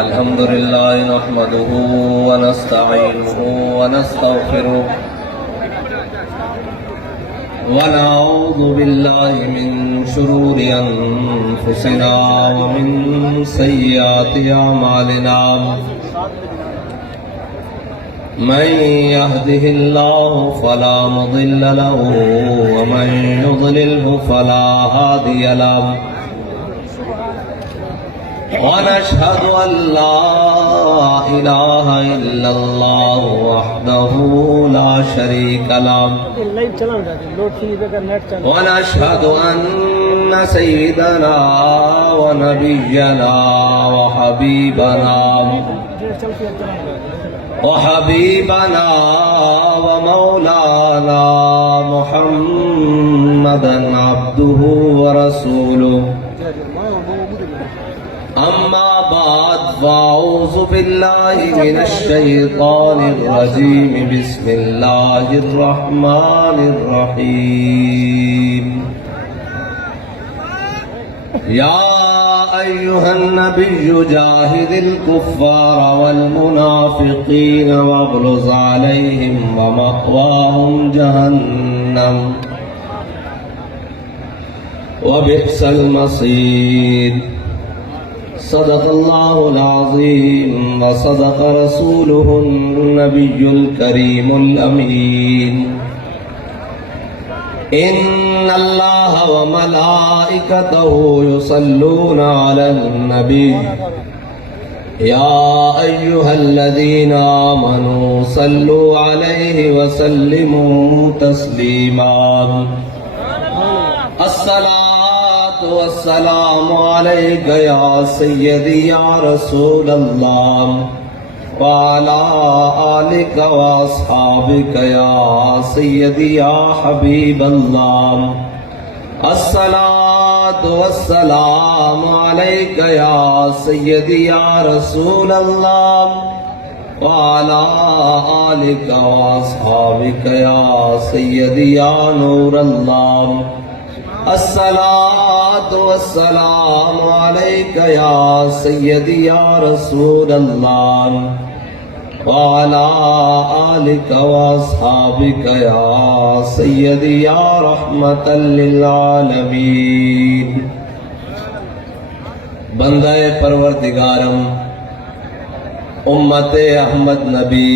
الحمد لله نحمده ونستعينه ونستغفره ونعوذ بالله من شرور أنفسنا ومن سيئات أعمالنا من يهده الله فلا مضل له ومن يضلله فلا هادي له ونشهد أن لا إله إلا الله وحده لا شريك له ونشهد أن سيدنا ونبينا وحبيبنا ومولانا محمدا عبده ورسوله أما بعد فأعوذ بالله من الشيطان الرجيم بسم الله الرحمن الرحيم يا أيها النبي جاهد الكفار والمنافقين واغلظ عليهم ومأواهم جهنم وبئس المصير صدق الله العظيم وصدق رسوله النبي الكريم الأمين إن الله وملائكته يصلون على النبي يا أيها الذين آمنوا صلوا عليه وسلموا تسليما والسلام عليك يا سيدي يا رسول الله وعلى آلك وأصحابك يا سيدي يا حبيب الله والسلام عليك يا سيدي يا رسول الله وعلى آلك وأصحابك يا سيدي يا نور الله والسلام عليك يا سيدي يا رسول الله وعلى آلك وأصحابك يا سيدي يا رحمة للعالمين بندہ پروردگارم امت احمد نبی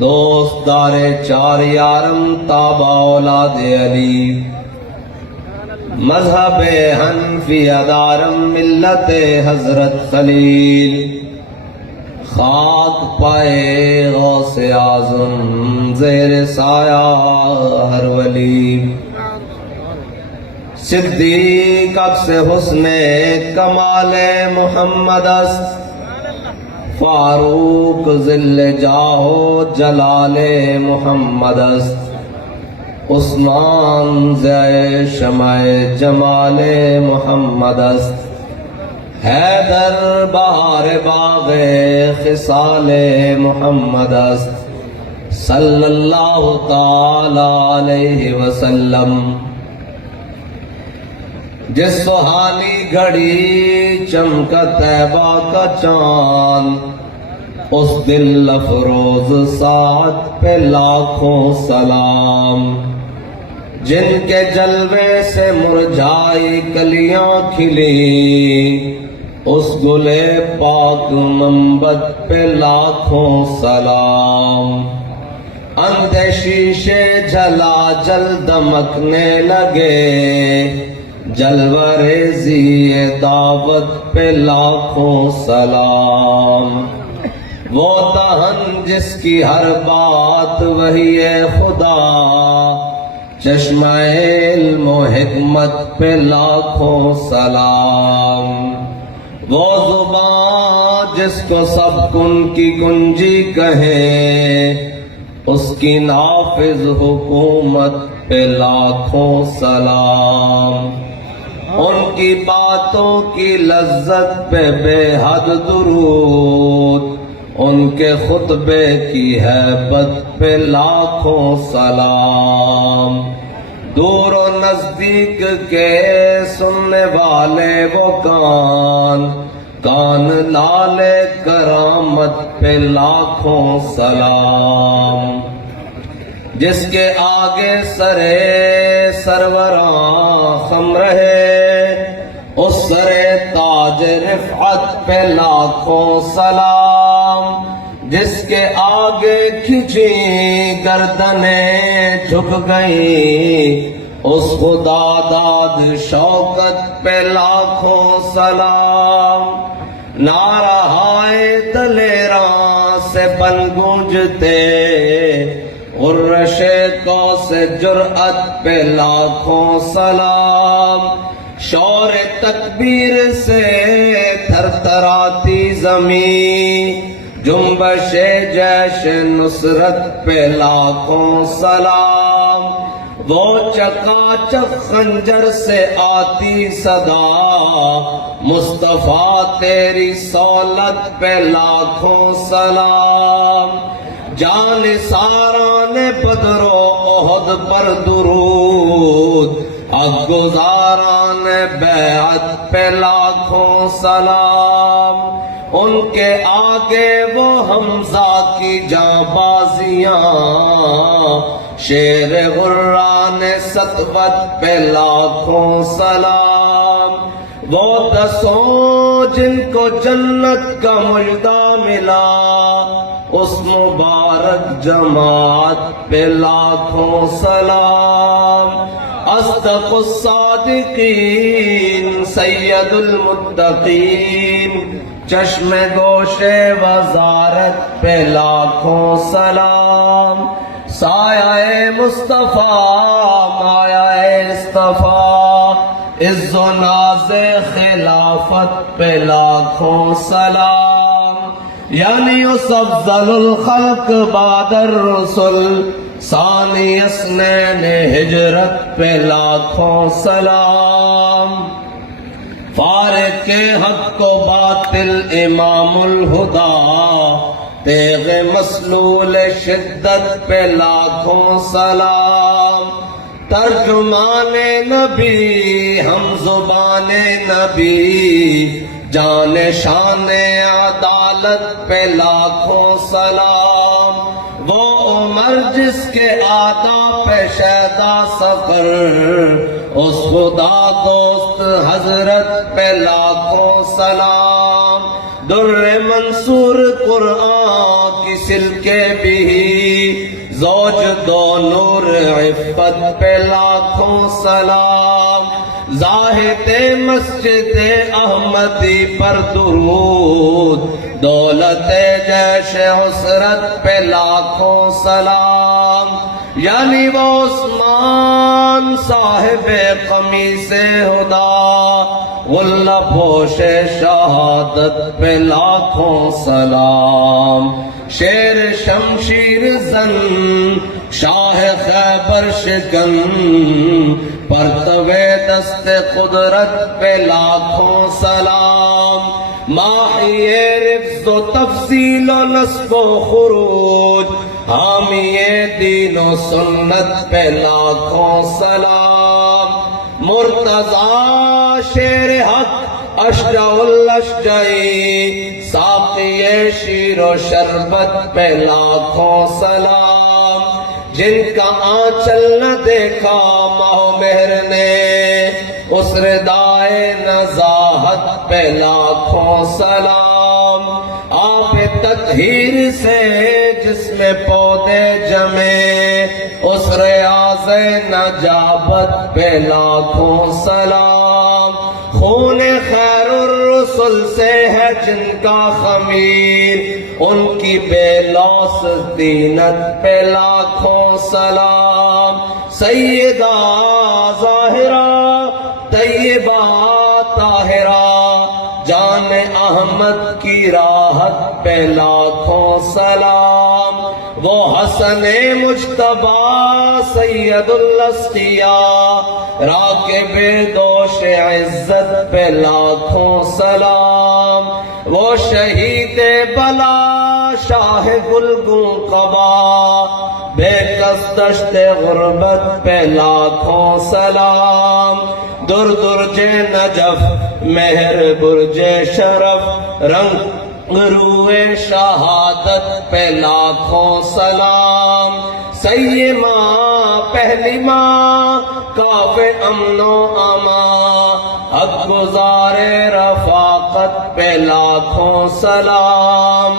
دوست دار چار یارم تابع اولاد علی مذہب حنفی ادارم ملت حضرت خلیل خاک پائے غوث اعظم زیر سایہ ہر ولی صدیق عکس حسن کمال محمد است فاروق ذل جاہو جلال محمد است عثمان زی شمع جمال محمد است حیدر بہار باغ خصال محمد است صلی اللہ تعالی علیہ وسلم جس سہانی گھڑی چمکا طیبہ کا چاند اس دل افروز ساتھ پہ لاکھوں سلام جن کے جلوے سے مرجھائی کلیاں کھلی اس گلے پاک منبت پہ لاکھوں سلام اندھے شیشے جلا جل دمکنے لگے جلوہ ریزی دعوت پہ لاکھوں سلام وہ دہن جس کی ہر بات وہی ہے خدا چشمہ علم و حکمت پہ لاکھوں سلام وہ زبان جس کو سب کن کی کنجی کہیں اس کی نافذ حکومت پہ لاکھوں سلام ان کی باتوں کی لذت پہ بے حد درود ان کے خطبے کی ہیبت پہ لاکھوں سلام دور و نزدیک کے سننے والے وہ کان کان لال کرامت پہ لاکھوں سلام، جس کے آگے سرے سروراں خم رہے، اس سرے تاج رفعت پہ لاکھوں سلام، جس کے آگے کھچی گردنیں جھک گئیں، اس خدا داد شوکت پہ لاکھوں سلام، نعرہائے دلیراں سے بن گونجتے، غرش کو سے جرأت پہ لاکھوں سلام، شور تکبیر سے تھر تھراتی زمین، جنبش جیش نصرت پہ لاکھوں سلام، وہ چکا چک خنجر سے آتی صدا، مصطفیٰ تیری سولت پہ لاکھوں سلام، جان ساران بدر و احد پر درود، حق گزاران بیعت پہ لاکھوں سلام، ان کے آگے وہ حمزہ کی جاں بازیاں، شیر غران سطوت پہ لاکھوں سلام، وہ دسوں جن کو جنت کا مژدہ ملا، اس مبارک جماعت پہ لاکھوں سلام، اصدق الصادقین سید المتقین، چشم گوش وزارت پہ لاکھوں سلام، سایہ مصطفیٰ مایہ اصطفیٰ، عز و ناز خلافت پہ لاکھوں سلام، یعنی اس افضل الخلق بعد الرسل، ثانی اثنین ہجرت پہ لاکھوں سلام، فارق حق و باطل امام الہدا، تیغ مسلول شدت پہ لاکھوں سلام، ترجمان نبی ہم زبان نبی، جان شان عدالت پہ لاکھوں سلام، وہ عمر جس کے آدھا پہ شیدا سفر، اس خدا دوست حضرت پہ لاکھوں سلام، در منصور قرآن کی سلکے بھی، زوج دو نور عفت پہ لاکھوں سلام، زاہد مسجد احمدی پر درود، دولت جیش عسرت پہ لاکھوں سلام، یعنی وہ عثمان صاحب قمیص ہدا، غلہ پوش شہادت پہ لاکھوں سلام، شیر شمشیر زن شاہ خیبر شکن، پرتوے دست قدرت پہ لاکھوں سلام، ماحی رفض و تفصیل و نصب و خروج، حامی دین و سنت پہ لاکھوں سلام، مرتضی شیر حق اشجع الاشجعی، ساقی شیر و شربت پہ لاکھوں سلام، جن کا آنچل نہ دیکھا ماہ مہر نے، اس ردائے نزاہت پہ لاکھوں سلام، آپ تطہیر سے جس میں پودے جمے، اس ریاض نجابت پہ لاکھوں سلام، خون خیر الرسل سے ہے جن کا خمیر، ان کی بے لوث دینت پہ لاکھوں سلام، سیدہ ظاہرہ طیبہ طاہرہ، جان احمد کی راحت پہ لاکھوں سلام، وہ حسن مجتبیٰ سید الاسقیاء، راکب دوش عزت پہ لاکھوں سلام، وہ شہید بلا شاہ گلگوں قبا، بے کس دشت غربت پہ لاکھوں سلام، در درج نجف مہر برج شرف رنگ روئے شہادت پہ لاکھوں سلام سیما پہلی ماں کعب امن و امان حق گزار رفاقت پہ لاکھوں سلام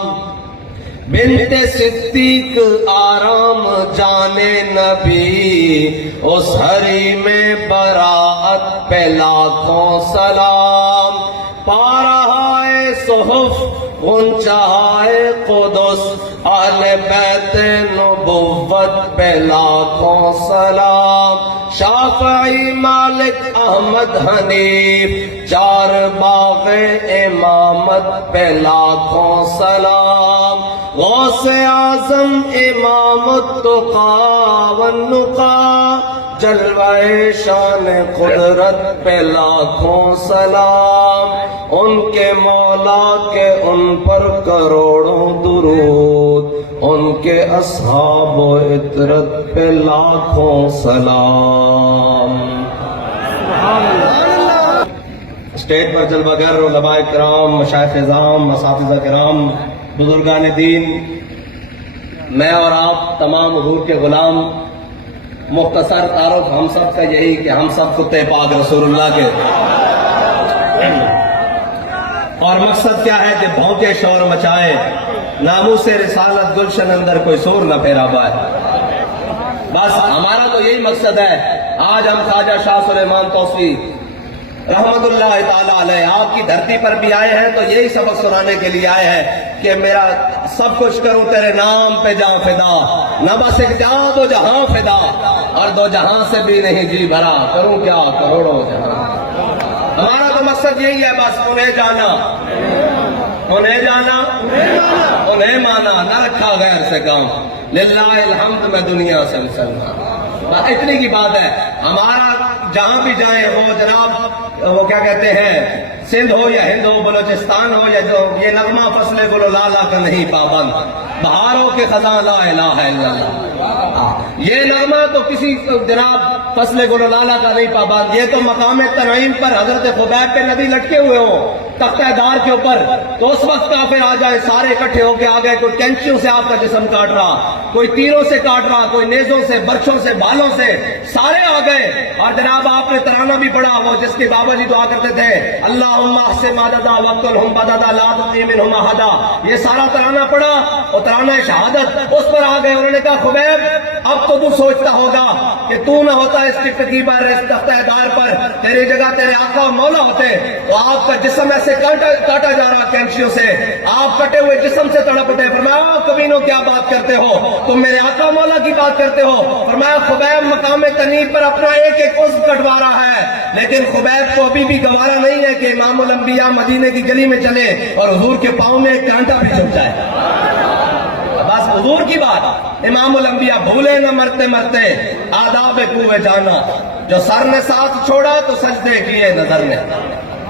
بنت صدیق آرام جانے نبی اس ہری میں براعت پہ لاکھوں سلام پا رہا ہے صحف غنچۂ قدس اہل بیت نبوت پہ لاکھوں سلام شافعی مالک احمد حنیف چار باغ امامت پہ لاکھوں سلام غوث اعظم امام التقا والنقا جلوہ شان قدرت پہ لاکھوں سلام ان کے مولا کے ان پر کروڑوں درود ان کے اصحاب و عطرت پہ لاکھوں سلام اسٹیج پر جلوہ گر علماء کرام مشائخ اعظام اساتذہ کرام بزرگان دین میں اور آپ تمام حضور کے غلام مختصر تعارف ہم سب کا یہی کہ ہم سب کتے پاک رسول اللہ کے اور مقصد کیا ہے کہ بھونکے شور مچائے ناموس رسالت گلشن اندر کوئی سور نہ پھیرا پائے بس ہمارا تو یہی مقصد ہے آج ہم خواجہ شاہ سلیمان توسیع رحمت اللہ تعالیٰ علیہ آپ کی دھرتی پر بھی آئے ہیں تو یہی سبق سنانے کے لیے آئے ہیں کہ میرا سب کچھ کروں تیرے نام پہ جاں فدا نہ بس ایک جاں دو جہاں فدا اور دو جہاں سے بھی نہیں جی بھرا کروں کیا کروڑوں جہاں ہمارا تو مقصد یہی ہے بس انہیں جانا انہیں مانا نہ رکھا غیر سے کام للہ الحمد میں دنیا سے مسلمان اتنی کی بات ہے ہمارا جہاں بھی جائیں وہ جناب وہ کیا کہتے ہیں سندھ ہو یا ہند ہو بلوچستان ہو یا جو یہ نغمہ فصل گلو لالا کا نہیں پابند بہاروں کے خزاں لا الہ الا اللہ یہ نغمہ تو کسی جناب فصل گلو لالا کا نہیں پابند یہ تو مقام تنعیم پر حضرت خبیب پہ نبی لٹکے ہوئے ہوں تختہ دار کے اوپر تو اس وقت کافر آ جائے سارے اکٹھے ہو کے آ گئے کوئی کینچیوں سے آپ کا جسم کاٹ رہا کوئی تیروں سے کاٹ رہا کوئی نیزوں سے برچھوں سے بالوں سے سارے آ گئے اور جناب آپ نے ترانہ بھی پڑھا وہ جس کے بابا جی دعا کرتے تھے اللہم احسن مددا وقتلہم بددا لا تضیع منہم احدا یہ سارا ترانہ پڑھا اور ترانہ شہادت اس پر آ گئے انہوں نے کہا خبیب اب تو سوچتا ہوگا کہ تو نہ ہوتا اس ٹکٹکی پر اس تختہ دار پر تیری جگہ تیرے آقا و مولا ہوتے تو آپ کا جسم ایسے کاٹا جا رہا کینچیوں سے آپ کٹے ہوئے جسم سے تڑپ اٹھے فرمایا کمینوں کیا بات کرتے ہو تم میرے آقا مولا کی بات کرتے ہو فرمایا خبیب مقام تنیب پر اپنا ایک ایک عضو کٹوا رہا ہے لیکن خبیب کو ابھی بھی گوارا نہیں ہے کہ امام الانبیاء مدینے کی گلی میں چلے اور حضور کے پاؤں میں ایک کانٹا بھی چھپ جائے بس حضور کی بات امام الانبیاء بھولے نہ مرتے مرتے آداب کوے جانا جو سر نے ساتھ چھوڑا تو سجدے کیے نظر نے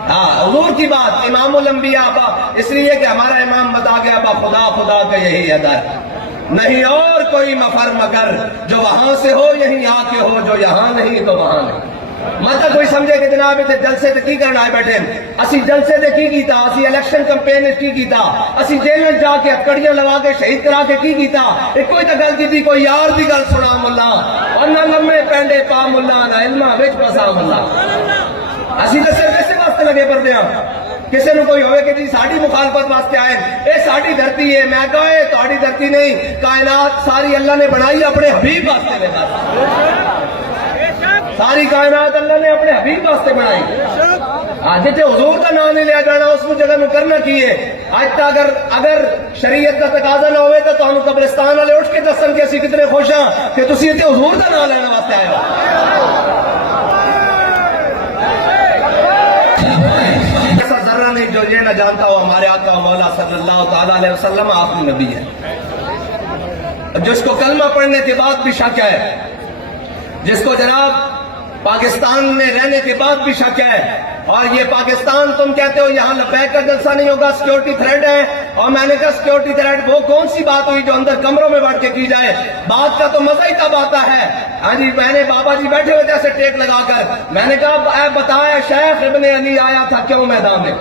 حضور کی بات امام الانبیاء اس لیے کہ ہمارا امام بتا گیا خدا خدا کا یہی ادر نہیں اور کوئی مفر مگر جو وہاں سے ہو یہیں آ کے ہو جو یہاں نہیں تو وہاں نہیں مت کوئی سمجھے کہ جناب اتنے جلسے تے کی کرنا ہے بیٹھے اسی جلسے تے کی کیتا اسی الیکشن کمپین کی کیتا اسی جیل جا کے کڑیاں لگا کے شہید کرا کے کی کیتا ایک کوئی تے گل کیتی کوئی یار دی گل سنا ملا اور نہ لمے پینڈے پا ملا نہ علما وچ پسا ملا اسی تے صرف اسے واسطے لگے پردے ہاں کسی نے کوئی ہوئے کہ جی ساڑی مخالفت واسطے آئے اے ساڑی دھرتی ہے میں کہا اے تہاڈی دھرتی نہیں کائنات ساری اللہ نے بنائی اپنے حبیب واسطے لے ساری کائنات اللہ نے اپنے حبیب واسطے بنائی جتنے حضور کا نام نہیں لیا جانا اس کو جگہ میں کرنا کیے آج تک اگر شریعت کا تقاضا نہ ہوئے تو ہم قبرستان والے اٹھ کے دسن کے اسی کتنے خوش ہاں کہ تسی اتنے حضور کا نام لینا واسطے آئے ہو ایسا ذرہ نہیں جو یہ نہ جانتا ہو ہمارے آقا مولا صلی اللہ تعالیٰ علیہ وسلم آخری نبی ہے جس کو کلمہ پڑھنے کے بعد بھی شک ہے جس کو جناب پاکستان میں رہنے کے بعد بھی شک ہے اور یہ پاکستان تم کہتے ہو یہاں لبیک کا جلسہ نہیں ہوگا سیکیورٹی تھریٹ ہے اور میں نے کہا سیکورٹی تھریٹ وہ کون سی بات ہوئی جو اندر کمروں میں بیٹھ کے کی جائے؟ بات کا تو مزہ ہی تب آتا ہے۔ ہاں جی، میں نے بابا جی بیٹھے ہوئے تھے ایسے ٹیک لگا کر، میں نے کہا اے بتایا شیخ ابن علی آیا تھا کیوں میدان میں؟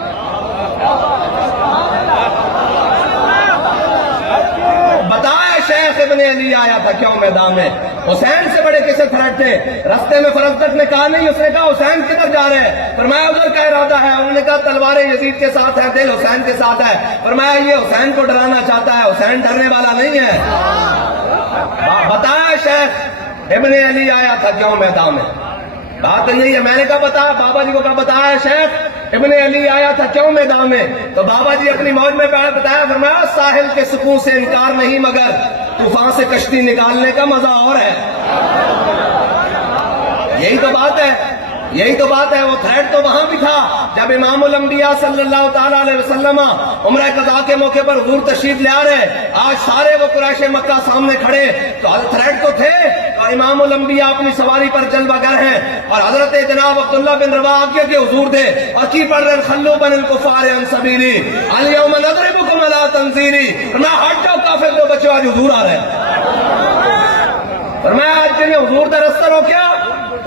بتایا شیخ ابن علی آیا تھا کیوں میدان میں؟ حسین سے بڑے کسے تھریٹ تھے؟ رستے میں فرزدق نے کہا نہیں، اس نے کہا حسین کدھر جا رہے ہیں؟ فرمایا ادھر کا ارادہ ہے۔ انہوں نے کہا تلواریں یزید کے ساتھ ہے، دل حسین کے ساتھ ہے۔ فرمایا یہ حسین کو ڈرانا چاہتا ہے، حسین ڈرنے والا نہیں ہے۔ بتایا شیخ ابن علی آیا تھا کیوں میدان میں؟ بات نہیں ہے۔ میں نے کہا بتا، بابا جی کو کہا بتایا شیخ ابن علی آیا تھا کیوں میدان میں؟ تو بابا جی اپنی موج میں بتایا، فرمایا ساحل کے سکون سے انکار نہیں مگر طوفان سے کشتی نکالنے کا مزہ اور ہے۔ یہی تو بات ہے، یہی تو بات ہے۔ وہ تھریٹ تو وہاں بھی تھا جب امام الانبیاء صلی اللہ تعالیٰ علیہ وسلم عمرہ قضاء کے موقع پر حضور تشریف لے آ رہے، آج سارے وہ قریش مکہ سامنے کھڑے، تو تھریٹ تو تھے۔ اور امام الانبیاء اپنی سواری پر جلوہ گر ہیں، اور حضرت جناب عبداللہ بن رواحہ آگے کے حضور تھے، اور کی پڑھ رہے خلو بن الکفار عن سبیلی الیوم نضربکم علی تنزیلی، فرمایا ہٹ جاؤ کافر دو بچوں، آج حضور آ رہے ہیں۔ فرمایا آج جنہیں حضور دا رستہ روکیا،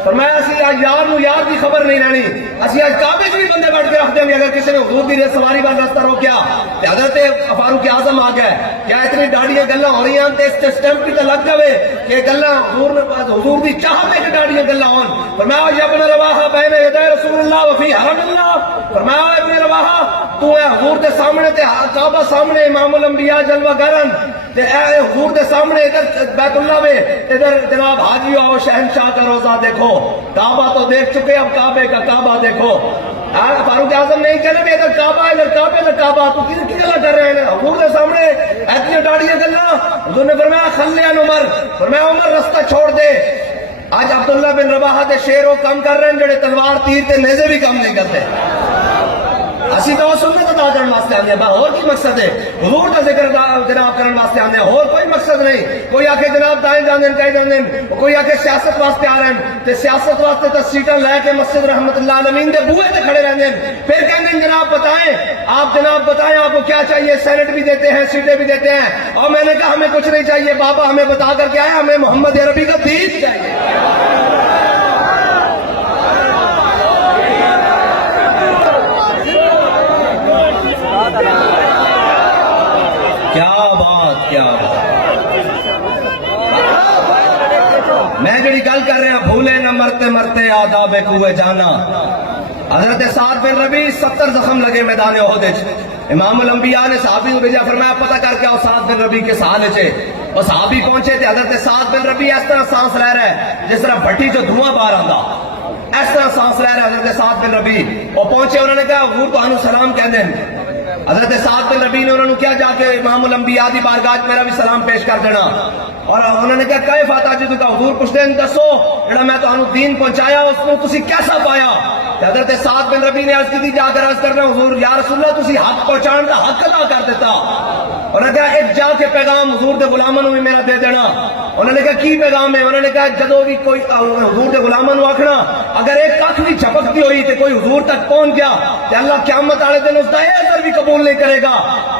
فرمایا اسی آج یار نو یار دی خبر نہیں رہنی، اسی آج کعبے سے بندے بیٹھ کے رکھ دیں گے اگر کسی نے حضور دی سواری پر رستہ روکیا۔ حضرت فاروق اعظم آ گئے، کیا اتنی ڈاڑیاں گلاں ہو رہی ہیں تے اس سٹیمپ بھی تو لگ گئے کہ گلاں حضور دی چاہت ہے کہ ڈاڑیاں گلاں ہون۔ فرمایا یا ابن رواحہ بین یدی رسول اللہ وفی حرم اللہ، فرمایا ابن رواحہ تو ہے حضور دے سامنے تے کعبہ سامنے امام الانبیاء جلوہ گرن تے اے حضور دے سامنے ادھر بیت اللہ میں ادھر جناب حاجی آؤ شہنشاہ کا روزہ دیکھو، کعبہ تو دیکھ چکے اب کعبے کا کعبہ دیکھو۔ فاروق اعظم نہیں کہنے بھی ادھر کعبہ ادھر کعبے ادھر کعبہ، تو کی گلا کر رہے ہیں؟ حضور دے سامنے اتنی ڈاڑیاں گلا۔ حضور نے فرمایا خلی عن عمر، فرمایا عمر رستہ چھوڑ دے۔ آج عبداللہ بن رواحہ دے شیر وہ کم کر رہے ہیں جڑے تلوار تیر تے نیزے بھی کم نہیں کرتے۔ اسی تو سنت ادا کرنے واسطے آنے ہیں، اور کی مقصد ہے؟ حضور کا ذکر جناب کرنے واسطے آنے ہیں، اور کوئی مقصد نہیں۔ کوئی آ کے جناب دائیں جانے کہیں جانے، کوئی آ کے سیاست واسطے آ رہے ہیں تے سیاست واسطے تو سیٹاں لے کے مسجد رحمت اللہ عالمین دے بوئے تے کھڑے رہنے ہیں، پھر کہنے ہیں جناب بتائیں، آپ جناب بتائیں آپ کو کیا چاہیے؟ سینٹ بھی دیتے ہیں، سیٹیں بھی دیتے ہیں، اور میں نے کہا ہمیں کچھ نہیں چاہیے بابا، ہمیں بتا کر کے آئے ہمیں محمد عربی کا دین چاہیے۔ کیا بات، کیا بات۔ میں جڑی گل کر رہا بھولے نہ مرتے مرتے آداب کوئے جانا۔ حضرت سعد بن ربیع 70 زخم لگے میدان احد وچ، امام الانبیاء نے صحابی کو بھیجا، فرمایا پتہ کر کے آؤ سعد بن ربیع کے حال وچ۔ اور صحابی پہنچے تھے، حضرت سعد بن ربیع اس طرح سانس لے رہا ہے جس طرح بھٹی جو دھواں باہر آندا، اس طرح سانس لے رہا ہے حضرت سعد بن ربیع۔ اور پہنچے، انہوں نے کہا حضور تانوں سلام کہہ دیں۔ حضرت سعد بن ربیع نے انہوں نے کیا جا کے امام الانبیاء دی بارگاہ میرا بھی سلام پیش کر دینا، اور انہوں نے کہا کیف تجدک، حضور پوچھتے ہیں دسو جڑا میں تانوں دین پہنچایا اس کو تسی کیسا پایا؟ حضرت سعد بن ربیع نے عرض کی جا کر عرض کر رہے حضور یا رسول اللہ تسی حق پہنچان دا حق ادا کر دیتا۔ انہوں نے کہا ایک جا کے پیغام حضور دے غلاماں نوں بھی میرا دے دینا۔ انہوں نے کہا کی پیغام ہے؟ انہوں نے کہا جدو بھی کوئی حضور دے غلاماں نوں آکھنا اگر ایک ککھ بھی جھپکتی ہوئی تے کوئی حضور تک پہنچ گیا تے اللہ قیامت والے دن اس دا عذر بھی قبول نہیں کرے گا،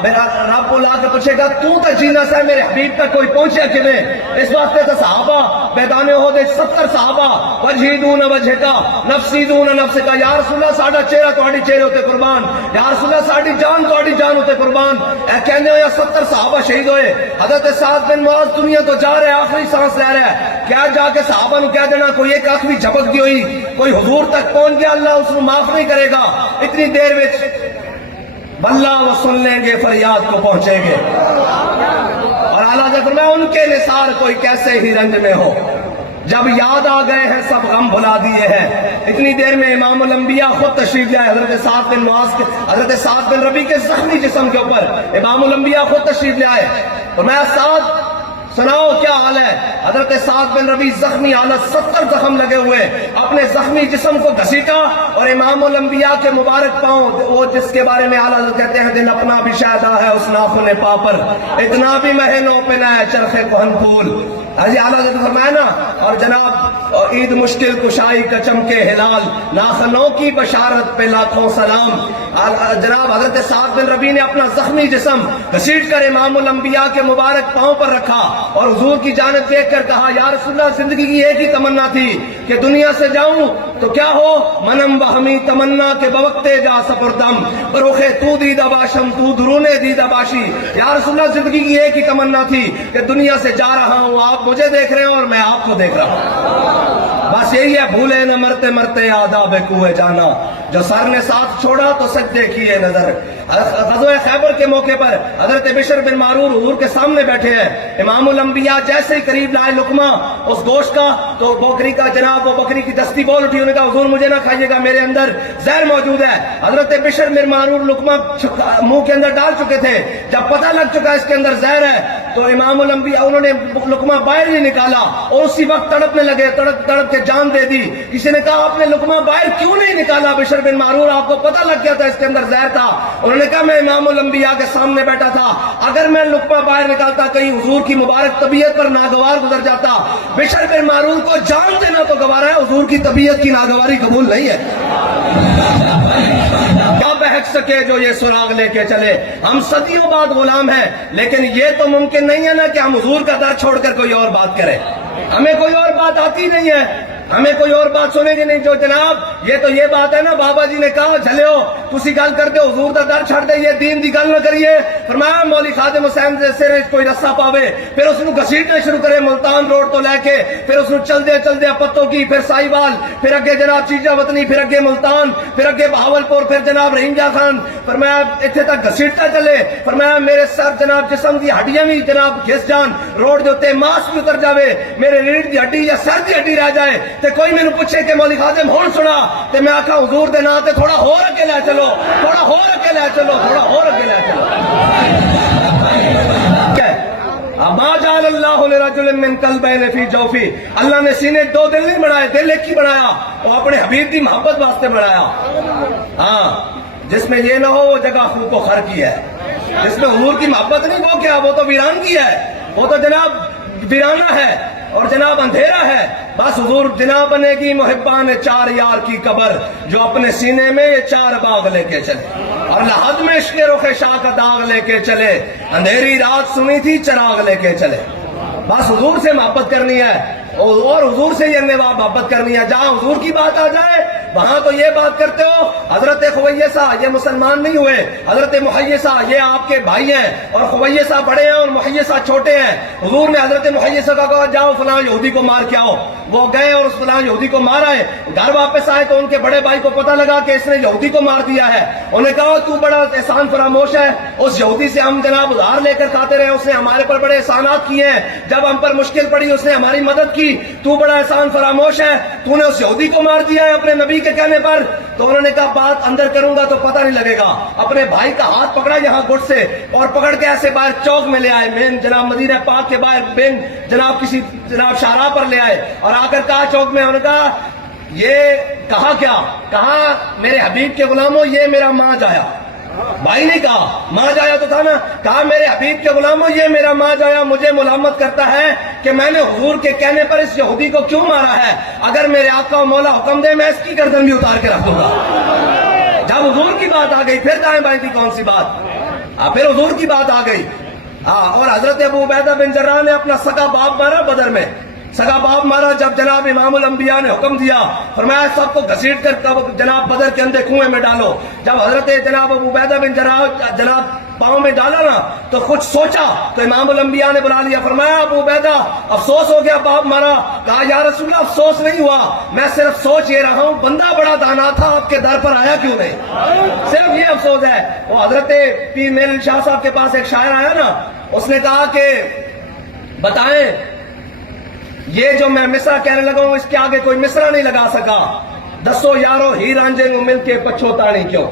میرا رب بلا کے پوچھے گا تو تے جینا سا میرے حبیب تک کوئی پہنچیا کیویں؟ اس واسطے تو صحابہ میدان احد 70 صحابہ وجہی دون وجہ کا نفسی دون نفس کا، یا رسول اللہ ساڈا چہرہ تہاڈی چہرے تے قربان، یا رسول اللہ ساڈی جان تہاڈی جان تے قربان۔ اے کہندے ہوئے 70 صحابہ شہید ہوئے۔ حضرت سعد بن معاذ دنیا تو جا رہے، آخری سانس لے رہا ہے، کیا جا کے صحابہ نو کہہ دینا کوئی ایک آنکھ بھی جھپکتی ہوئی کوئی حضور تک پہنچ گیا اللہ اس کو معاف نہیں کرے گا، اتنی دیر وچ بلّہ وہ سن لیں گے فریاد کو پہنچیں گے۔ اور اعلیٰ جب میں ان کے نثار کوئی کیسے ہی رنج میں ہو، جب یاد آ گئے ہیں سب غم بھلا دیے ہیں۔ اتنی دیر میں امام الانبیاء خود تشریف لائے، حضرت سعد بن معاذ کے حضرت سعد بن ربیع کے زخمی جسم کے اوپر امام الانبیاء خود تشریف لائے۔ اور میں سعد سناؤ کیا حال ہے؟ حضرت سعد بن ربیع زخمی حالت، 70 زخم لگے ہوئے، اپنے زخمی جسم کو گھسیٹا اور امام الانبیاء کے مبارک پاؤں، وہ جس کے بارے میں اعلیٰ کہتے ہیں دل اپنا بھی شاہدہ ہے اس ناخن پا پر، اتنا بھی مہینوں پہ نہ ہے چرخ کہن پھول۔ حضرت اعلیٰ حضرت نے فرمایا نا، اور جناب عید مشکل کشائی کا چمکے ہلال، ناخنوں کی بشارت پہ لاکھوں سلام۔ جناب حضرت سعد بن ربیع نے اپنا زخمی جسم گھسیٹ کر امام الانبیاء کے مبارک پاؤں پر رکھا اور حضور کی جانب دیکھ کر کہا، یا رسول اللہ، زندگی کی ایک ہی تمنا تھی کہ دنیا سے جاؤں تو کیا ہو، منم بہمی تمنا کے بوقتے جا سپردم، بروخے تو دیدہ باشم تو درونے دیدہ باشی۔ یا رسول اللہ، زندگی کی ایک ہی تمنا تھی کہ دنیا سے جا رہا ہوں، آپ مجھے دیکھ رہے ہیں اور میں آپ کو دیکھ رہا ہوں، بس یہی ہے، بھولے نہ مرتے مرتے آداب کوئے جانا، جو سر نے ساتھ چھوڑا تو سجدے کیے نظر۔ غزوہ خیبر کے موقع پر حضرت بشر بن معرور حضور کے سامنے بیٹھے ہیں، امام الانبیاء جیسے ہی قریب لائے لقمہ اس گوشت کا تو بکری کا جناب وہ بکری کی دستی بول اٹھی، انہوں نے کہا حضور مجھے نہ کھائیے گا، میرے اندر زہر موجود ہے۔ حضرت بشر بن معرور لقمہ منہ کے اندر ڈال چکے تھے، جب پتہ لگ چکا اس کے اندر زہر ہے تو امام الانبیاء انہوں نے لقمہ باہر نہیں نکالا اور اسی وقت تڑپنے لگے، تڑپ تڑپ کے جان دے دی۔ کسی نے کہا آپ نے لقمہ باہر کیوں نہیں نکالا بشر بن معرور، آپ کو پتہ لگ گیا تھا اس کے اندر زہر تھا؟ انہوں نے کہا میں امام الانبیاء کے سامنے بیٹھا تھا، اگر میں لقمہ باہر نکالتا کہیں حضور کی مبارک طبیعت پر ناگوار گزر جاتا۔ بشر بن معرور کو جان دینا تو گوارا ہے، حضور کی طبیعت کی ناگواری قبول نہیں ہے۔ کیا بہک سکے جو یہ سراغ لے کے چلے، ہم صدیوں بعد غلام ہیں، لیکن یہ تو ممکن نہیں ہے نا کہ ہم حضور کا در چھوڑ کر کوئی اور بات کریں، ہمیں کوئی اور بات آتی نہیں ہے، ہمیں کوئی اور بات سنے گی نہیں۔ جو جناب یہ تو یہ بات ہے نا، بابا جی نے کہا جھلیو تسی گل کرتے ہو حضور دا در چھڑ دے، یہ دین دی گل نہ کریے۔ فرمایا مولوی خادم حسین سے کوئی رسہ پاوے پھر اس کو گھسیٹنا شروع کرے ملتان روڈ تو لے کے، پھر اس کو چل دے پتوں کی، پھر سائیوال، پھر اگے جناب چیجا وطنی، پھر اگے ملتان، پھر اگے بہاولپور، پھر جناب رحیم جا خان، فرمایا اتنے تک گھسیٹتا چلے۔ فرمایا میرے سر جناب جسم دی ہڈیاں بھی جناب گھس جان، روڈ دے اوتے ماس بھی اتر جاوے، میرے ریڑھ دی ہڈی یا سر دی ہڈی رہ جائے تے کوئی میں پوچھے کہ مولوی خادم ہون سنا تے میں آکھا حضور دے نا تے تھوڑا ہور اگے لے چلو، تھوڑا ہور اگے لے چلو، تھوڑا ہور اگے لے چلو۔ ما جعل اللہ لرجل من قلبین فی جوفی، اللہ نے سینے دو دل نہیں بنائے، دل ایک ہی بنایا، وہ اپنے حبیب دی محبت واسطے بنایا۔ ہاں جس میں یہ نہ ہو وہ جگہ خوب کو خر کی ہے، جس میں حضور کی محبت نہیں وہ کیا، وہ تو ویران کی ہے، وہ تو جناب ویرانہ ہے اور جناب اندھیرا ہے۔ بس حضور جناب بنے گی محبان چار یار کی قبر، جو اپنے سینے میں یہ چار باغ لے کے چلے اور لحد میں عشق رخ شاہ کا داغ لے کے چلے، اندھیری رات سنی تھی چراغ لے کے چلے۔ بس حضور سے محبت کرنی ہے اور حضور سے یہ محبت کرنی ہے، جہاں حضور کی بات آ جائے وہاں تو یہ بات کرتے ہو حضرت خویسہ یہ مسلمان نہیں ہوئے، حضرت محیسہ یہ آپ کے بھائی ہیں اور خویسہ بڑے ہیں اور محیسہ چھوٹے ہیں۔ حضور نے حضرت محیسہ کا کہا جاؤ فلاں یہودی کو مار کے آؤ، وہ گئے اور اس فلاں یہودی کو مار آئے، گھر واپس آئے تو ان کے بڑے بھائی کو پتہ لگا کہ اس نے یہودی کو مار دیا ہے۔ انہوں نے کہا تو بڑا احسان فراموش ہے، اس یہودی سے ہم جناب ادھار لے کر کھاتے رہے، اس نے ہمارے پر بڑے احسانات کیے ہیں، جب ہم پر مشکل پڑی اس نے ہماری مدد کی، تو بڑا احسان فراموش ہے، تو نے اس یہودی کو مار دیا ہے اپنے نبی کے کہنے پر۔ تو انہوں نے کہا بات اندر کروں گا تو پتہ نہیں لگے گا۔ اپنے بھائی کا ہاتھ پکڑا یہاں گٹ سے اور پکڑ کے ایسے باہر چوک میں لے آئے، مین جناب مدینہ پاک کے باہر بین جناب کسی جناب شاہراہ پر لے آئے اور آ کر کہا چوک میں، انہوں نے کہا یہ کہا کیا، کہا میرے حبیب کے غلاموں یہ میرا ماں جایا، بھائی نے کہا ماں جایا تو تھا نا، کہا میرے حبیب کے غلاموں یہ میرا ماں جایا مجھے ملامت کرتا ہے کہ میں نے حضور کے کہنے پر اس یہودی کو کیوں مارا ہے، اگر میرے آقا و مولا حکم دے میں اس کی گردن بھی اتار کے رکھ دوں گا۔ جب حضور کی بات آ گئی پھر دائیں بائیں تھی کون سی بات، پھر حضور کی بات آ گئی۔ اور حضرت ابو عبیدہ بن جراح نے اپنا سگا باپ مارا بدر میں، سگا باپ مارا جب جناب امام الانبیاء نے حکم دیا، فرمایا سب کو گھسیٹ کر جناب بدر کے اندر کنویں میں ڈالو۔ جب حضرت جناب ابو عبیدہ بن جراح جناب پاؤں میں ڈالا نا تو کچھ سوچا تو امام الانبیاء نے بلا لیا، فرمایا ابو عبیدہ افسوس ہو گیا باپ مارا، کہا یا رسول اللہ افسوس نہیں ہوا، میں صرف سوچ یہ رہا ہوں بندہ بڑا دانا تھا آپ کے در پر آیا کیوں نہیں، صرف یہ افسوس ہے۔ وہ حضرت پیر میل شاہ صاحب کے پاس ایک شاعر آیا نا، اس نے کہا کہ بتائیں یہ جو میں مصرع کہنے لگا ہوں اس کے آگے کوئی مصرع نہیں لگا سکا، دسو یارو ہی رانجے نو مل کے پچھوتانی کیوں،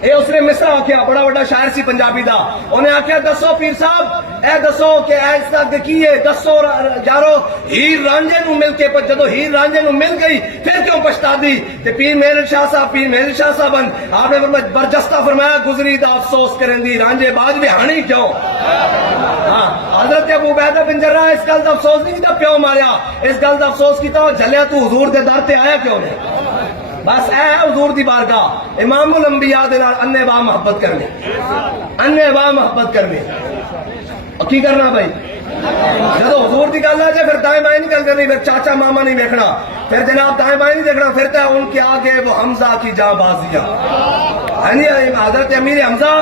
اے اس نے مصرع آکھیا، بڑا بڑا شاعر سی پنجابی دا، انہیں آکھیا دسو پیر صاحب اے دسو کہ ایسا کی ہے دسو یارو ہیر رانجے نو مل کے جدو ہیر رانجے نو مل گئی پھر کیوں پچھتا دی تے پیر مہر شاہ صاحب آپ نے فرمایا برجستہ فرمایا گزری دا افسوس کریں دی رانجے باج بھی ہانی کیوں. ہاں حضرت ابو عبیدہ بن جراح اس گل دا افسوس نہیں کیتا پیو ماریا, اس گل دا افسوس کیتا جھلیا تو حضور دے در تے آیا کیوں نہیں. بس اے حضور دی بارگاہ امام الانبیاء دے نال انے واہ محبت کرنی, انے واہ محبت کرنی. اور کی کرنا بھائی جدو حضور دی گل آ جائے پھر دائیں بائیں نہیں گل کرنی, پھر چاچا ماما نہیں دیکھنا, پھر جناب دائیں بائیں نہیں دیکھنا, پھر تو ان کے آگے وہ حمزہ کی جاں بازیاں. حضرت امیر حمزہ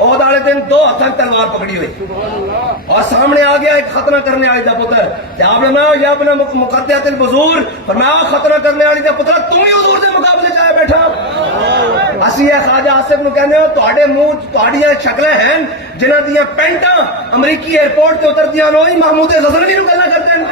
عہد والے دن 2 ہاتھوں تلوار پکڑی ہوئی اور سامنے آ گیا ایک ختنہ کرنے والی دا پتر. آپ نے فرمایا یا اپنا مقدیات البذور, فرمایا ختنہ کرنے والی دا پتر تم ہی حضور سے مقابلے چاہے بیٹھا. اسی ہے خواجہ آصف نو کہنے ہو تہاڈے منہ تہاڈیاں شکلیں ہیں جنہاں دیاں پینٹاں امریکی ایئرپورٹ تے اتردیاں نوئی محمود غزنوی نو گلاں کرتے ہیں,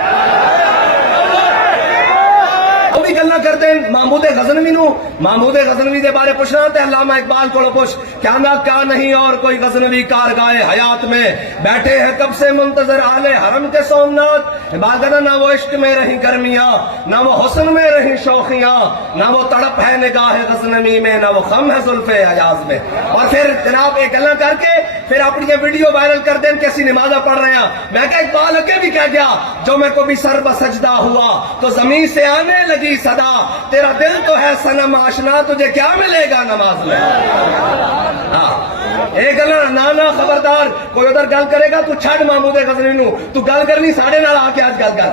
وہ بھی گلاں کرتے ہیں محمود غزنوی نو. محمود غزنوی دے بارے پوچھنا تے علامہ اقبال کو پوچھ کہنا کیا نہیں اور کوئی غزنوی کارگاہ حیات میں بیٹھے ہیں کب سے منتظر آل حرم کے سومنات. باغنا نہ وہ عشق میں رہی گرمیاں, نہ وہ حسن میں رہی شوخیاں, نہ وہ تڑپ ہے نگاہ غزنوی میں, نہ وہ خم ہے زلف حجاز میں. اور پھر جناب ایک گلاں کر کے پھر اپنی یہ ویڈیو وائرل کر دیں کہ اسی نمازہ پڑھ رہے ہیں. میں کہ اقبال اگے بھی کہہ گیا جو میں کو بھی سر بسجدہ ہوا تو زمین سے آنے لگی صدا, تیرا دل تو ہے صنم آشنا تجھے کیا ملے گا نماز میں. ایک گل نہ خبردار کوئی ادھر گل کرے گا تو چھڑ محمود غزنوی نو, تو گل کرنی ساڑھے نال آ کے آج گل کر.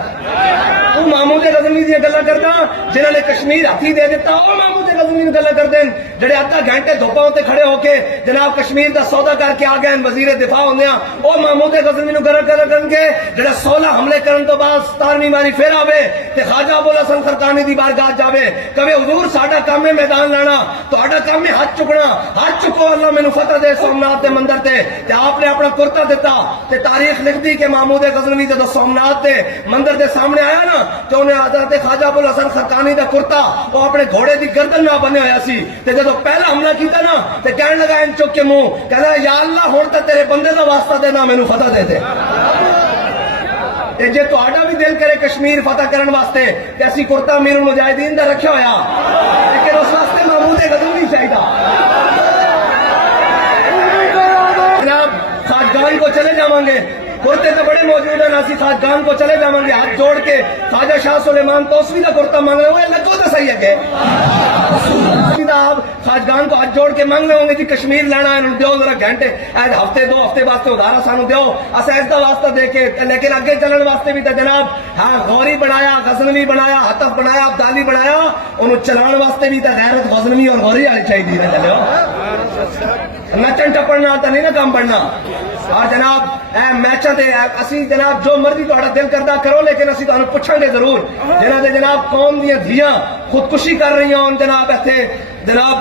تو محمود غزنوی دی گلاں کردا جنہاں نے کشمیر ہاتھی دے دیتا وہ محمود غزنوی نو گلاں کردے جڑے آدھا گھنٹے دھوپاں تے کھڑے ہو کے جناب کشمیر دا سودا کر کے آ گئے وزیر دفاع ہوندے ہیں, وہ محمود غزنوی نو گلاں کرن کے جڑا 16 حملے کرن تو بعد 17ویں ماری پھر آوے تے خواجہ ابو الحسن خرقانی دی بارگاہ جاوے کہے حضور ساڈا کام ہے میدان لانا, تہاڈا کام ہے ہاتھ چکنا, ہاتھ چکو اللہ مینوں فتح دے سومنات دے مندر تے. تے آپ نے اپنا کرتا دیتا تے تاریخ لکھ دی کہ محمود غزنوی جدو سومنات دے مندر دے سامنے آیا نا تو انہیں حضرت خواجہ ابو الحسن خرقانی دا کرتا وہ اپنے گھوڑے دی گردن نہ بنے ہویا سی, تے جدو پہلا حملہ کیتا نا تے کہنے لگا ان چک کے منہ کہنا یا اللہ ہن تے تیرے بندے دا واسطہ دینا مینوں فتح دے دے. جے تہاڈا بھی دل کرے کشمیر فتح کرن واسطے تے اسی کرتا امیر المجاہدین دا رکھیا ہویا, لیکن اس واسطے محمود غزنوی چاہیدا. جناب خواجگان کو چلے جاواں گے, کرتے تو بڑے موجود ہیں, اسی خواجگان کو چلے جاواں گے ہاتھ جوڑ کے خواجہ شاہ سلیمان توسوی کا کرتا مانگ رہے ہوں لگو تو صحیح ہے کہ آپ خواجگان کو ہاتھ جوڑ کے مانگ رہے ہوں گے جی کشمیر لینا ہے دیو ذرا گھنٹے ہفتے 2 ہفتے واسطے ادھارا سانو دیو اسا اس دا واسطہ دے کے, لیکن اگے چلن واسطے بھی تو جناب ہاں غوری بنایا, غزنوی بنایا, حتف بنایا, عبدالی بنایا, انہوں چلان واسطے بھی تو غیرت غزنوی اور غوری والی چاہیے نہ چلے ہو نچن ٹپڑنا آتا نہیں نا کام پڑھنا. اور جناب اے میچاں تے اسی جناب جو مرضی تہاڈا دل کردا کرو, لیکن اسی تانوں پوچھاں گے ضرور جنہاں دے جناب قوم دیاں دھیاں خودکشی کر رہی ہوں جناب ایتھے جناب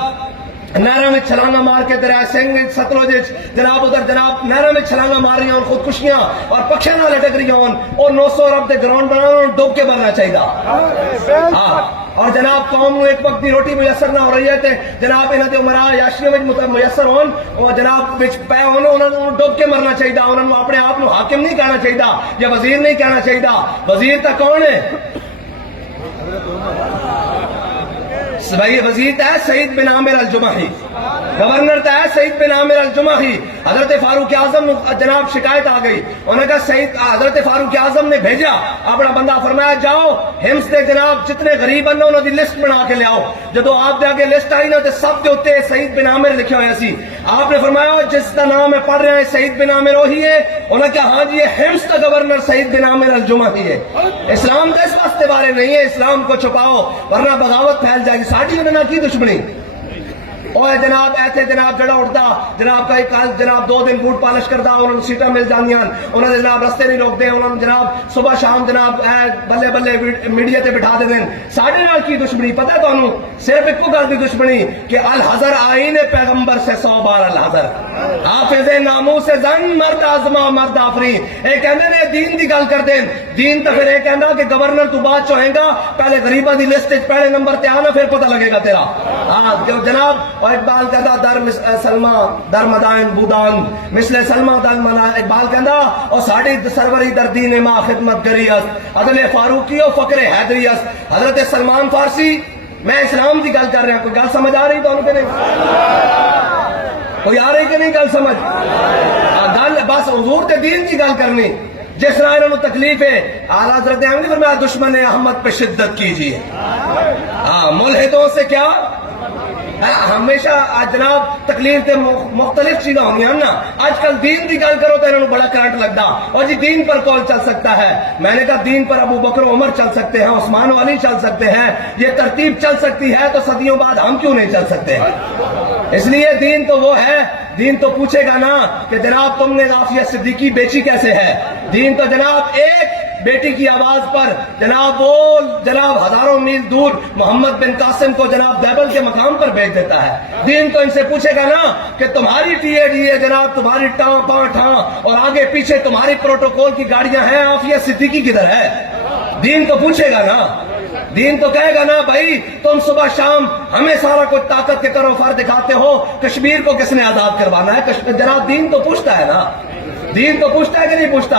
نہروں میں چھلانگا مار کے دریا سنگھ ستلج جناب ادھر جناب نہروں میں چھلانگا مار رہی ہوں خودکشیاں اور پکشے نہ لٹک رہی ہوں, اور 900 ارب دے گراؤنڈ بنانا ڈوب کے مرنا چاہیے. ہاں اور جناب قوم نو ایک وقت دی روٹی میسر نہ ہو رہی ہے تے جناب انہاں دے عمرا یاشیاں وچ میسر ہون اور جناب وچ پے ہون انہاں نو ڈوب کے مرنا چاہیے, انہاں نو اپنے آپ نو حاکم نہیں کہنا چاہیے یا وزیر نہیں کہنا چاہیے. وزیر تا کون ہے وزیر تا ہے سعید بن عامر الجمحی, گورنر تا ہے سعید بن عامر الجمحی. حضرت فاروق اعظم جناب شکایت آ گئی, انہوں نے کہا حضرت فاروق اعظم نے بھیجا اپنا بندہ, فرمایا جاؤ ہمس دے جناب جتنے غریب ہیں انہوں دی لسٹ بنا کے لے آؤ. جدو آپ دے آگے لسٹ آئی نا تے سب دے اوتے سعید بن عامر لکھا ہوا سی. آپ نے فرمایا جس کا نام میں پڑھ رہے ہیں سعید بن عامر وہی ہے. انہوں نے کہا ہاں جی یہ ہمس کا گورنر سعید بن عامر الجمحی ہے. اسلام کا اس واسطے بارے نہیں ہے, اسلام کو چھپاؤ ورنہ بغاوت پھیل جائے گی. ساڑھی انہوں نے کی دشمنی اور جناب ایسے جناب جڑا اٹھتا جناب کئی کال جناب 2 دن بوٹ پالش کرتا انہوں نے سیٹاں مل جاندیاں, انہوں نے جناب رستے نہیں روکتے, انہوں نے جناب صبح شام جناب بلے بلے میڈیا تے بٹھا دے دیں. ساڑھے نال کی دشمنی پتہ ہے تانوں صرف ایک گل دی دشمنی کہ الحذر آئین پیغمبر سے 100 بار الحذر, حافظ ناموس سے زن مرد آزما مرد آفرین. اے کہندے نے دین دی گل کر دیں, دین تو پھر اے کہندا کہ گورنر تو بعد چوہیں گا, پہلے غریباں دی لسٹ وچ پہلے نمبر تے آنا پھر پتہ لگے گا تیرا. ہاں جناب اور اقبال کہتا در سلمہ در مدائن بودان مثل سلمہ در مدائن. اقبال کہتا اور ساڑی سروری در دین ما خدمت گری است عدل فاروقی و فقر حیدری است. حضرت سلمان فارسی میں اسلام کی گل کر رہا ہوں. کوئی گل سمجھ آ رہی تو ان کے نہیں کوئی آ رہی کہ نہیں گل سمجھ گل بس حضور کے دین کی گل کرنی. جس طرح انہوں نے تکلیف ہے اعلیٰ حضرت احمدی فرمایا دشمن احمد پہ شدت کیجیے. ملحدوں سے کیا ہمیشہ جناب تکلیف تے مختلف چیزیں ہونی ہیں نا. آج کل دین کی گل کرو تو انہوں نے بڑا کرنٹ لگتا اور جی دین پر کون چل سکتا ہے. میں نے کہا دین پر ابو بکر و عمر چل سکتے ہیں, عثمان و علی چل سکتے ہیں. یہ ترتیب چل سکتی ہے تو صدیوں بعد ہم کیوں نہیں چل سکتے. اس لیے دین تو وہ ہے, دین تو پوچھے گا نا کہ جناب تم نے عافیہ صدیقی بیچی کیسے ہے. دین تو جناب ایک بیٹی کی آواز پر جناب وہ جناب ہزاروں میل دور محمد بن قاسم کو جناب بیبل کے مقام پر بھیج دیتا ہے. دین تو ان سے پوچھے گا نا کہ تمہاری ٹی اے ڈی اے جناب تمہاری ٹاں پاں ٹھاں اور آگے پیچھے تمہاری پروٹوکول کی گاڑیاں ہیں, عافیہ صدیقی کدھر ہے. دین تو پوچھے گا نا. دین تو کہے گا نا بھائی تم صبح شام ہمیں سارا کچھ طاقت کے کرو فر دکھاتے ہو, کشمیر کو کس نے آزاد کروانا ہے. جناب دین تو پوچھتا ہے نا. دین تو پوچھتا ہے کہ نہیں پوچھتا.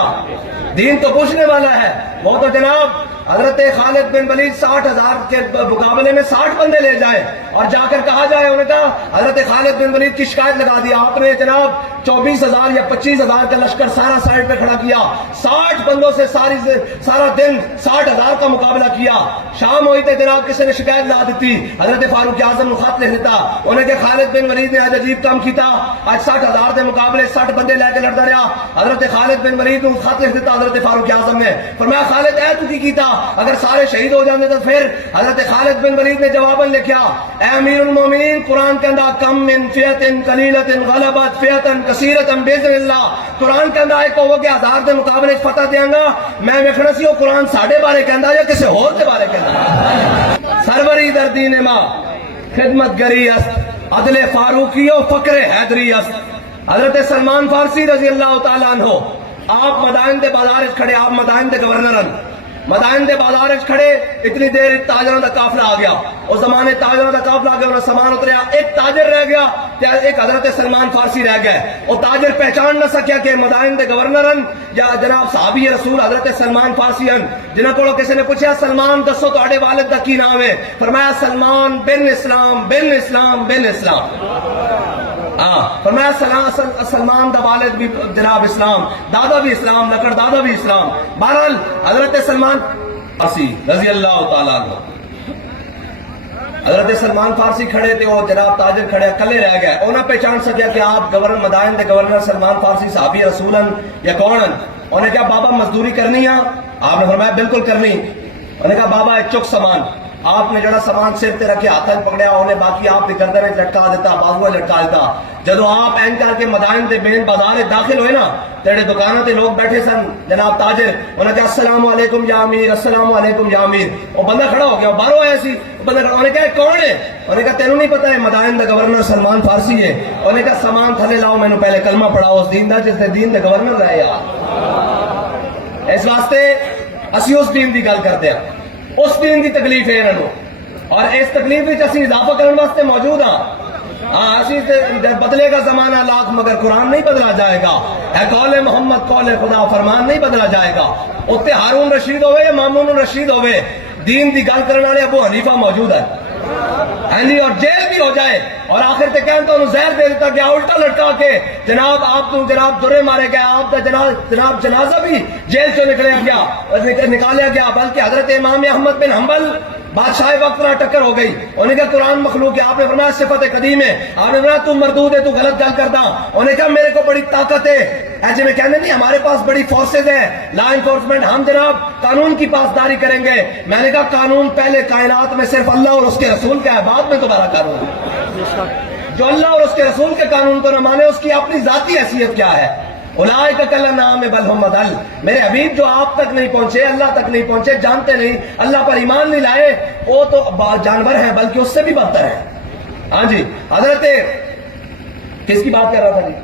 دین تو پوچھنے والا ہے. وہ تو جناب حضرت خالد بن ولید 60,000 کے مقابلے میں 60 بندے لے جائے اور جا کر کہا جائے انہوں نے کہا حضرت خالد بن ولید کی شکایت لگا دیا آپ نے جناب 24,000 یا 25,000 کا لشکر سارا سائڈ پہ کھڑا کیا, 60 بندوں سے سارا دن 60,000 کا مقابلہ کیا. شام ہوئی تھے جناب کسی نے شکایت لا دیتی, حضرت فاروق اعظم نے خط لکھ دیتا انہیں کہ خالد بن ولید نے آج عجیب کام کیتا, آج 60,000 کے مقابلے 60 بندے لے کے لڑتا رہا. حضرت خالد بن ولید نے خط لکھ دیتا حضرت فاروق اعظم نے, فرمایا خالد اے تو کی کیتا, اگر سارے شہید ہو جاندے تو پھر حضرت خالد بن ولید نے جواباً لکھا اے امیر المومنین قرآن کے اندر کم من فئۃ قلیلۃ غلبت فئۃ کثیرۃ باذن اللہ. قرآن کے اندر ایک ہو کہ 1000 کے مقابلے فتح دیاں گا. میں ویکھنا سی وہ قرآن ساڈے بارے کہندا یا کسی ہور دے بارے کہندا. سروری در دین ما خدمت گری است عدل فاروقی و فقر حیدری است. حضرت سلمان فارسی رضی اللہ تعالیٰ عنہ آپ مدائن دے بازار کھڑے, آپ مدائن دے گورنرن مدائن دے بازار کھڑے, اتنی دیر تاجروں کا قافلہ آ گیا. اس زمانے تاجروں کا قافلہ آ گیا, انہیں سامان اتریا, ایک تاجر رہ گیا, ایک حضرت سلمان فارسی رہ گئے. وہ تاجر پہچان نہ سکیا کہ مدائن دے گورنرن یا جناب صحابی رسول حضرت سلمان فارسی ہیں. جنہوں کو کسی نے پوچھا سلمان دسو تو والد کا کی نام ہے, فرمایا سلمان بن اسلام بن اسلام بن اسلام. فرمایا سلمان دا والد بھی جناب اسلام, دادا بھی اسلام, لکڑ دادا بھی اسلام. بہرحال حضرت سلمان فارسی رضی اللہ تعالیٰ عنہ, حضرت سلمان فارسی کھڑے تھے, وہ جناب تاجر کھڑے کلے رہ گئے. انہوں نے پہچان سکیا کہ آپ گورنر مدائن دے گورنر سلمان فارسی صحابی رسولن یا کونن. انہوں نے کہا بابا مزدوری کرنی ہے. آپ نے فرمایا بالکل کرنی. انہوں نے کہا بابا ایک چک سامان. آپ نے جڑا سامان سر تے رکھے ہاتھ پکڑیا, انہیں باقی آپ کی گردن لٹکا دیتا, بازو لٹکا دیتا. جدو آپ این کر کے مدائن دے مین بازار داخل ہوئے نا, تیرے دکانوں تے لوگ بیٹھے سن جناب تاجر, انہوں نے کہا السلام علیکم یا امیر, السلام علیکم یا امیر. وہ بندہ کھڑا ہو گیا, باہروں آیا سی بندہ کھڑا. انہوں نے کہا کون ہے؟ انہوں نے کہا تینوں نہیں پتا ہے مدائن دا گورنر سلمان فارسی ہے. انہوں نے کہا سامان تھلے لاؤ, میں نے پہلے کلمہ پڑھاؤ اس دین دا جس نے دین دے گورنر رہے. یار اس واسطے اسی اس دین دی گل کرتے ہیں, اس دین دی تکلیف ہے انہوں اور اس تکلیف وچ اسی اضافہ کرنے واسطے موجود ہاں. اسی بدلے گا زمانہ لاکھ مگر قرآن نہیں بدلا جائے گا. اے قول محمد قول خدا فرمان نہیں بدلا جائے گا. اتنے ہارون رشید ہوئے یا مامون رشید ہوئے, دین دی گل کرنے والے ابو حنیفہ موجود ہے. اور جیل بھی ہو جائے اور آخر تے کہن تو انہوں زہر دے دیتا گیا الٹا لٹکا کے, جناب آپ تو جناب درے مارے گئے, آپ کا جناب جنازہ بھی جیل سے نکالیا گیا. بلکہ حضرت امام احمد بن حنبل بادشاہ وقت نہ ٹکر ہو گئی. انہوں نے کہا قرآن مخلوق ہے. آپ نے فرمایا صفت قدیم ہے. آپ نے فرمایا تو مردود ہے, تو غلط گل کرتا. انہوں نے کہا میرے کو بڑی طاقت ہے. ایسے میں کہنے نہیں ہمارے پاس بڑی فورسز ہیں, لا انفورسمنٹ, ہم جناب قانون کی پاسداری کریں گے. میں نے کہا قانون پہلے کائنات میں صرف اللہ اور اس کے رسول کا ہے, بعد میں دوبارہ قانون. جو اللہ اور اس کے رسول کے قانون کو نہ مانے اس کی اپنی ذاتی حیثیت کیا ہے؟ اولئک کالانعام بل ہم اضل. میرے حبیب جو آپ تک نہیں پہنچے, اللہ تک نہیں پہنچے, جانتے نہیں, اللہ پر ایمان نہیں لائے, وہ تو جانور ہیں بلکہ اس سے بھی بدتر ہے. ہاں جی, حضرت کس کی بات کر رہا تھا جی؟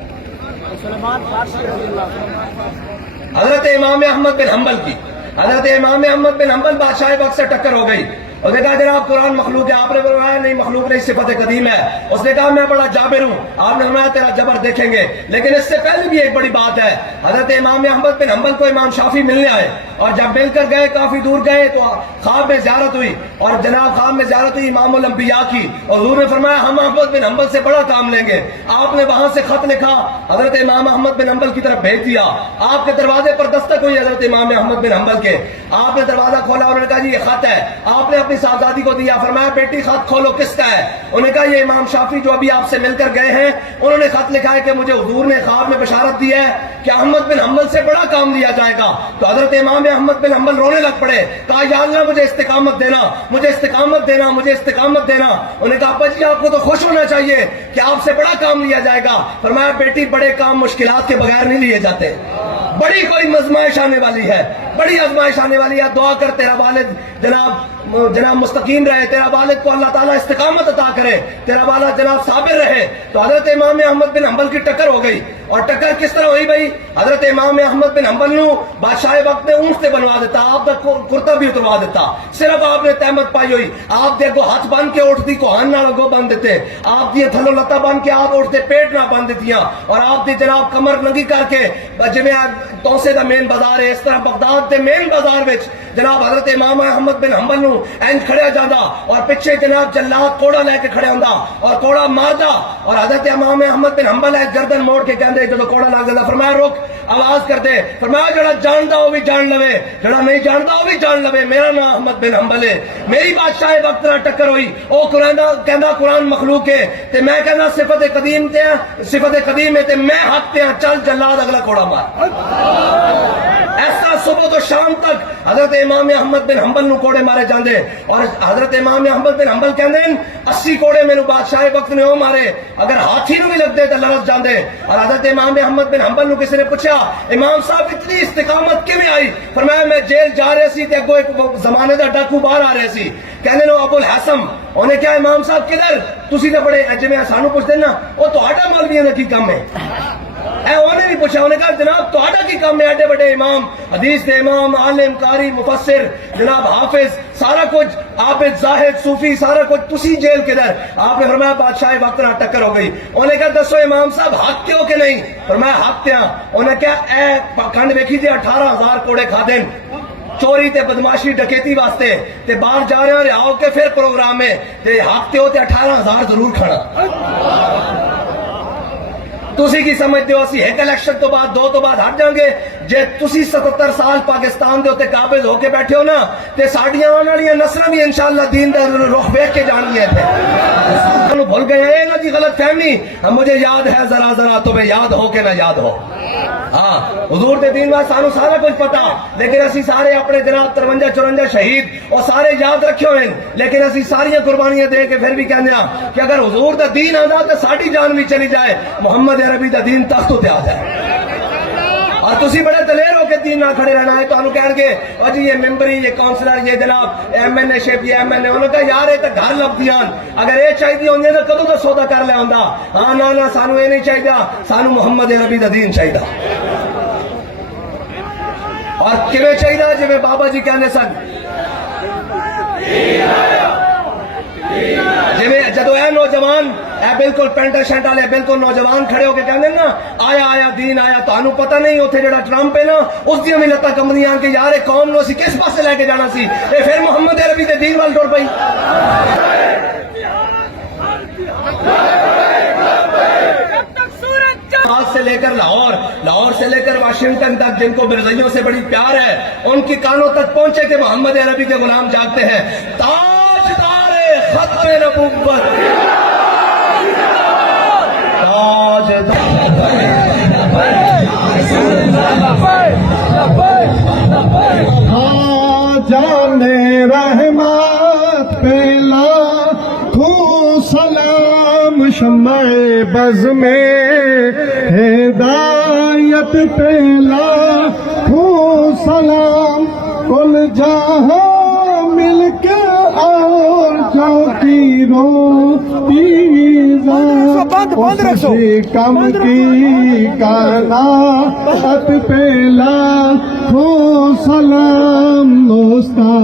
حضرت امام احمد بن حنبل کی. حضرت امام احمد بن حنبل بادشاہ وقت سے ٹکر ہو گئی. اس نے کہا جناب قرآن مخلوق ہے. آپ نے فرمایا نہیں مخلوق نہیں صفت قدیم ہے. اس نے کہا میں بڑا جابر ہوں. آپ نے فرمایا تیرا جبر دیکھیں گے. لیکن اس سے پہلے بھی ایک بڑی بات ہے. حضرت امام احمد بن حنبل کو امام شافعی ملنے آئے اور جب مل کر گئے کافی دور گئے تو خواب میں زیارت ہوئی اور جناب خواب میں زیارت ہوئی امام الانبیاء کی اور حضور نے فرمایا ہم احمد بن حنبل سے بڑا کام لیں گے. آپ نے وہاں سے خط لکھا حضرت امام احمد بن حنبل کی طرف بھیج دیا. آپ کے دروازے پر دستک ہوئی حضرت امام احمد بن حنبل کے. آپ نے دروازہ کھولا اور انہوں نے کہا جی یہ خط ہے. آپ نے اپنی صاحبزادی کو دیا. فرمایا بیٹی خط کھولو کس کا ہے؟ انہوں نے کہا یہ امام شافعی جو ابھی آپ سے مل کر گئے ہیں انہوں نے خط لکھا ہے کہ مجھے حضور نے خواب میں بشارت دی ہے کہ احمد بن حنبل سے بڑا کام لیا جائے گا. تو حضرت امام احمد بن حنبل رونے لگ پڑے. کہا یا اللہ مجھے استقامت دینا, مجھے استقامت دینا, مجھے استقامت دینا. انہوں نے کہا ابا جی آپ کو تو خوش ہونا چاہیے کہ آپ سے بڑا کام لیا جائے گا. فرمایا بیٹی بڑے کام مشکلات کے بغیر نہیں لیے جاتے. بڑی کوئی آزمائش آنے والی ہے, بڑی آزمائش آنے والی ہے. دعا کر تیرا والد جناب مستقیم رہے, تیرا والد کو اللہ تعالیٰ استقامت عطا کرے, تیرا والد جناب صابر رہے. تو حضرت امام احمد بن حنبل کی ٹکر ہو گئی. اور ٹکر کس طرح ہوئی بھائی؟ حضرت امام احمد بن حنبل نو بادشاہ وقت نے اونٹ سے بنوا دیتا, آپ کا کرتا بھی اتروا دیتا. صرف آپ نے تحمت پائی ہوئی. آپ دیکھو ہاتھ بن کے اٹھتی کو ہن نہ لگو بن دیتے. آپ دی تھلو لتا بن کے آپ اٹھتے پیٹ نہ بن دیتیاں. اور آپ دی جناب کمر ننگی کر کے جویں توسے دا مین بازار ہے اس طرح بغداد دے مین بازار وچ جناب حضرت امام احمد بن حنبل نو اینج کھڑیا جاندا اور پیچھے جناب جلاد کوڑا لے کے کھڑیا ہوندا اور کوڑا ماردا. اور حضرت امام احمد بن حنبل ہے گردن موڑ کے کہندے جدوں کوڑا لگ جاندا فرمایا رک, آواز کر دے. فرمایا جڑا جاندا وہ بھی جان لوے, جڑا نہیں جاندا وہ بھی جان لوے. میرا نام احمد بن حنبل ہے, میری بادشاہ وقت نال ٹکر ہوئی. او قرآن کہندا قرآن مخلوق ہے تے میں کہندا صفت قدیم تے صفت قدیم ہے تے میں حق تے چل جلاد اگلا کوڑا مار. ایسا صبح تو شام تک حضرت امام احمد بن حنبل نو کوڑے مارے جاندے. اور حضرت امام احمد بن حنبل کہندے 80 کوڑے میرے بادشاہ وقت نے او مارے, اگر ہاتھی نو بھی لگدے تے لڑس جاندے. اور حضرت امام احمد بن حنبل نو کسی نے پوچھا امام صاحب اتنی استقامت کیویں آئی؟ فرمایا میں جیل جا رہے سی تے اگوں ایک زمانے دا ڈاکو باہر آ رہے سی. کہندے نو ابو الحسن انہیں کیا امام صاحب کدھر تسی تے بڑے جویں سانو پوچھدے نا او تہاڈا مولویاں دا کی کام ہے؟ انہیں بھی پوچھا, انہیں کہا جناب تہاڈا کی کام ہے؟ ایڈے بڑے امام حدیث دے امام عالم قاری مفسر جناب حافظ سارا کچھ عابد زاہد صوفی سارا کچھ, تسی جیل کدھر؟ آپ نے فرمایا بادشاہ وقت نہ ٹکر ہو گئی. انہیں کہا دسو امام صاحب حق کیوں کہ نہیں؟ فرمایا حق تے ہاں. انہیں کہا اے کھنڈ ویکھی جی 18,000 کوڑے کھا دین چوری تے بدماشی ڈکیتی واسطے تے باہر جا رہے ہیں آؤ کے پھر پروگرام ہے تے حق تے ہو تے 18,000 ضرور کھانا. تسی کی سمجھتے ہو اسی ایک الیکشن تو بعد دو تو بعد ہٹ جائیں گے؟ جے تسی 77 سال پاکستان دے ہوتے قابض ہو کے بیٹھے ہو نا تے ساڈیاں آنے والی نسلاں بھی انشاءاللہ دین دا رخ ویکھ کے جان گیا تھے. بھول گئے ہیں نا جی غلط فہمی. مجھے یاد ہے ذرا ذرا تمہیں یاد ہو کہ نہ یاد ہو. ہاں حضور دے دین واسطے سانو سارا کچھ پتا, لیکن اسی سارے اپنے جناب 53-54 شہید اور سارے یاد رکھے ہوئے, لیکن اسی ساری قربانیاں دے کے پھر بھی کہنے ہیں کہ اگر حضور دا دین آندا تے ساڈی جان بھی چلی جائے, محمد عربی دا دین تخت تے آ جائے. اور تسی بڑے دلیر ہو کے دین نہ کھڑے رہنا ہے. تو انہوں کہن گے اور جی یہ ممبری یہ کونسلر یہ جناب ایم این اے شپ یہ ایم این اے, انہوں نے کہا یار یہ تو گھر لب دیاں, اگر یہ چاہیے ہوندے تو کدوں دا سودا کر لیا ہوندا. ہاں نہ سانو یہ نہیں چاہیے, سانو محمد عربی دا دین چاہیے. اور کیویں چاہیے جی بابا جی کہنے سن جی جدو اے نوجوان اے بالکل پینٹ شرٹ والے بالکل نوجوان کھڑے ہو کے کہنے نا آیا آیا دین آیا, تانوں پتہ نہیں اوتھے جڑا ٹرمپ ہے نا اس دیاں بھی لتاں کمریاں کہ یار قوم نو اسی کس پاسے لے کے جانا سی, اے پھر محمد عربی دے دین وال ٹر پئی. سے لے کر لاہور سے لے کر واشنگٹن تک جن کو مرزائیوں سے بڑی پیار ہے ان کی کانوں تک پہنچے کہ محمد عربی کے غلام جاگتے ہیں. تاجدار ختم نبوت, جانے رحمت پہلا تو سلام شمع بز میں ہدایت پہلا تو سلام کل جہاں مل کے اور جو کی روٹی کم کی کائنات پہلا تو سلام دوستا